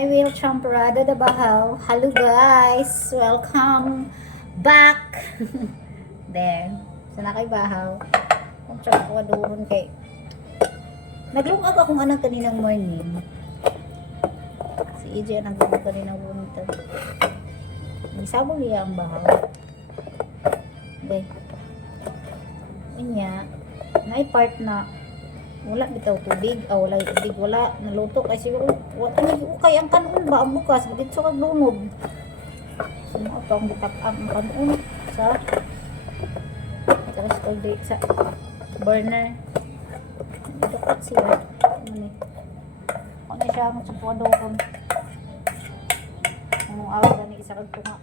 I will champorado the bahaw. Hello guys! Welcome back! There. Sana kay bahaw. Kung champorado kay... Naglungag akong anak kaninang morning. Si EJ ang naglungag kaninang bunta. Isabong niya ang bahaw. Okay. Inya, na-part na wala bitaw tubig, wala tubig, wala naluto kasi wala nag-ukay ang kanon ba ang bukas dito kag lunog. Sumo pa ang bitak ang kanon sa all day sa burner. Dapat siya. Ano siya mo sa puwado ko. Ang awag gani isa kag tunga.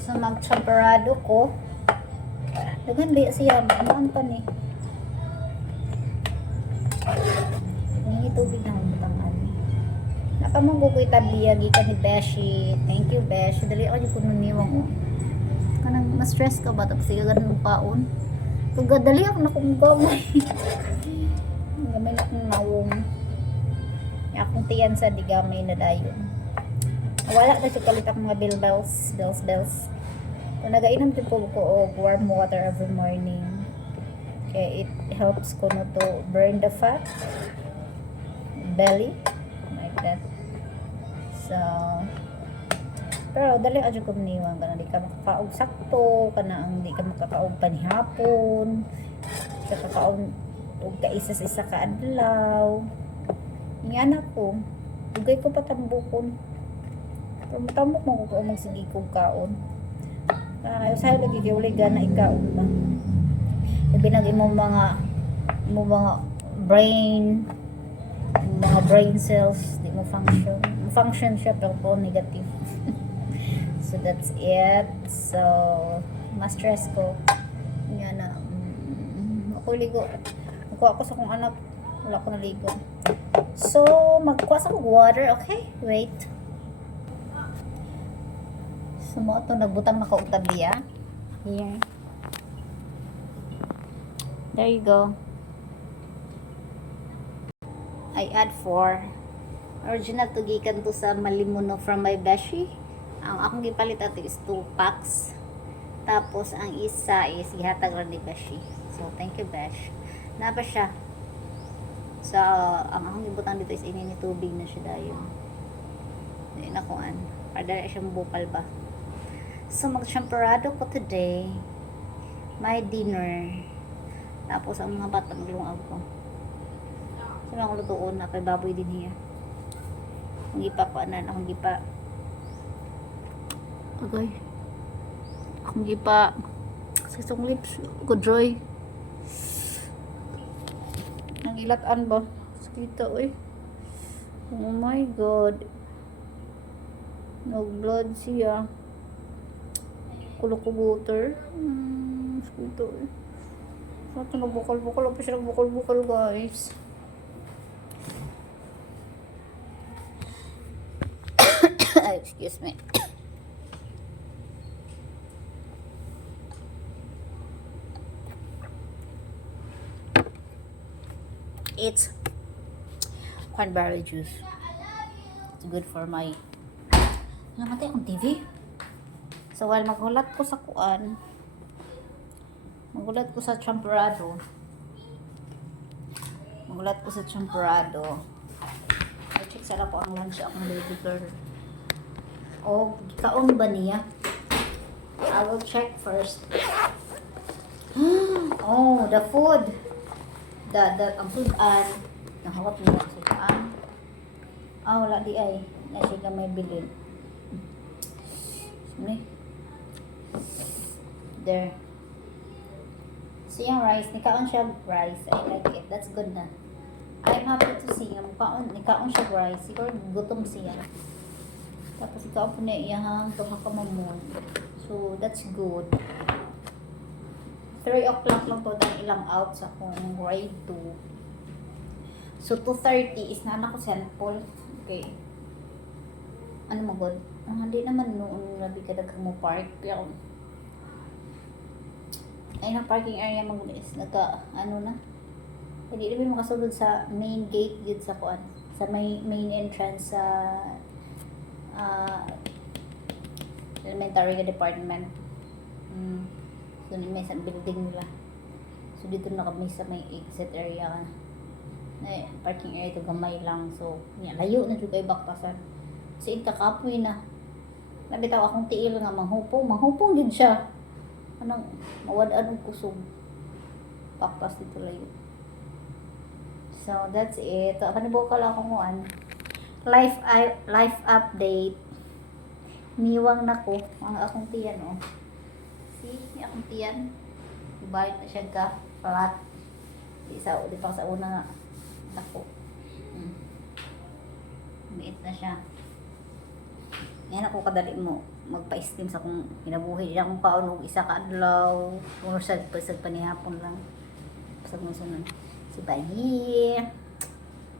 So mag-champorado ko. Dagan ba siya maan pa ni. Ini tubig na butang ani. Napamanggo ko itabliya gikan ni Beshi. Thank you Beshi. Dali ako kuno niwang ko. Kanang ma-stress ka ba tapos siya ganun paon. Kagadali ako na kung gamay. Gamay na kong nawong. Akong tiyan sa di gamay na dayon. Wala na siya kalit akong mga bells. Kung nagainom din po ko og warm water every morning. Okay, it helps ko no to burn the fat, belly, like that. So, pero dali adyo ko niwang kana di ka makakaog sakto, kana ang di ka makakaog panihapon, sa kakaon og kaisa sa isa ka adlaw. Ingana ko, dugay ko patambukon. Pero matambok mo ko magsigi kog kaon. Usahay lagi kay wala gana ikaon ba. Ibinag imong mga brain cells di mo function siya pero po negative. So that's it. So ma-stress ko nga na ako ligo ako sa kong anak wala ko naligo. So magkuha sa water. Okay, wait. Sumo ito nagbutang makautabiya. Here. There you go. I add 4. Original to gikan to sa Malimuno from my Beshi. Ang akong gipalit ato is 2 packs. Tapos ang isa is gihatag ra ni Beshi. So thank you Besh. Napa siya. So ang akong gibutang dito is ini tubig na siya dayon. Hindi na kuan. Para siyang bukal ba. So mag-champorado ko today. My dinner. Tapos ang mga bata maglungag ko. Sino akong lutuon na kay baboy din niya. Ang gipa ko anan akong gipa. Okay. Akong gipa sa isang lips ko joy. Nang ilatan ba? Sakita oy. Oh my god. Nag-blood siya. Kulok ko butter. Sakita oy. Ito nagbukal-bukal. Apa siya nagbukal-bukal guys. Excuse me. It's cranberry juice. It's good for my... Namatay akong TV. So while maghulat ko sa kuan, magulat ko sa champorado. I-check sana ko ang lunch akong baby girl. O, kaon ba niya? I will check first. Oh, the food. Ang food nahawat mo na sa kaan. Wala di ay. Nasi ka may bilin. There. So yung rice, nikaon siya rice. I like it. That's good na. I'm happy to see yung nikaon siya rice. Siguro gutom siya. Tapos ikaw po na iyahang tumakamamon. So that's good. 3 o'clock lang to dahil ilang out sa akong grade 2. So 2:30 is na ako sample. Okay. ano mo god? Hindi naman noon labi ka daghang mo park. Pero, ay na parking area mo is nagka, ano na. Hindi naman makasulod sa main gate yun sa kuan. Sa main entrance sa elementary ka department. So, may isang building nila. So, dito na kami sa may exit area ka. Na parking area ito gamay lang. So, layo na dito kay Baktasan. So, kakapoy na. Nabitaw akong tiil nga, manghupong din siya. Anong, mawadaan ang kusog. Baktas dito layo. So, that's it. Kanibaw ka lang akong kuan. Life update. Niwang na ko. Ang akong tiyan, oh. See? Yung akong tiyan. Ibayad na siya ka. Flat. Di pa sa una nga. Ako. Biit na siya. Yan ako kadali mo. Magpa-steam sa kung hinabuhi. Yan akong kaunog isa ka adlaw. Kung pasag panihapon lang. Pasag mo sunod. Si Bayi.